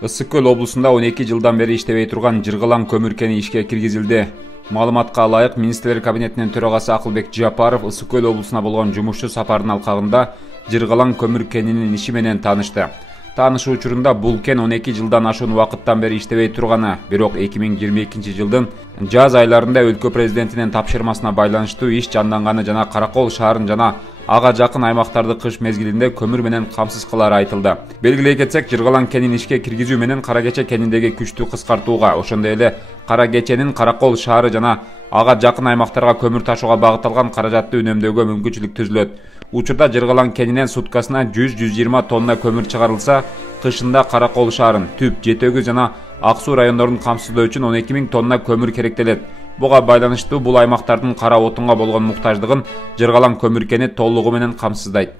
Ысык Көл облусунда 12 жылдан бери иштебей турган Жыргылаң көмүр кени ишке киргизилди. Маалыматка ылайык, министрлер кабинетинин төрагасы Акылбек Жапаров Ысык Көл облусуна болгон жумушчу сапарынын алкагында Жыргылаң көмүр кенинин иши менен таанышты. Таанышуу учурунда бул кен 12 жылдан ашуун убакыттан бери иштебей турганы, бирок 2022 жылдын жаз айларында өлкө президентинин тапшырмасына байланыштуу иш жанданганы жана Каракол шаарын жана ага жакын аймактарды кыш мезгилинде көмүр менен камсыз кылары айтылды. Белгилей кетсек, Жыргылаң кенин ишке киргизүү менен Кара Кече кениндеги күчтү кыскартууга, ошондой эле Кара Кеченин Каракол шаары жана ага жакын аймактарга көмүр ташууга багытталган каражатты үнөмдөөгө мүмкүнчүлүк түзүлөт. Учурда Жыргылаң кенинен суткасына 100-120 тонна көмүр чыгарылса, кышында Каракол шаарын, Түп, Жетөгү жана Ак Суу райондорун камсыздоо үчүн 12 000 тонна көмүр керектелет. Буга байланыштуу бул аймактардын кара отунга болгон муктаждыгын Жыргылаң көмүр кени толугу менен камсыздайт.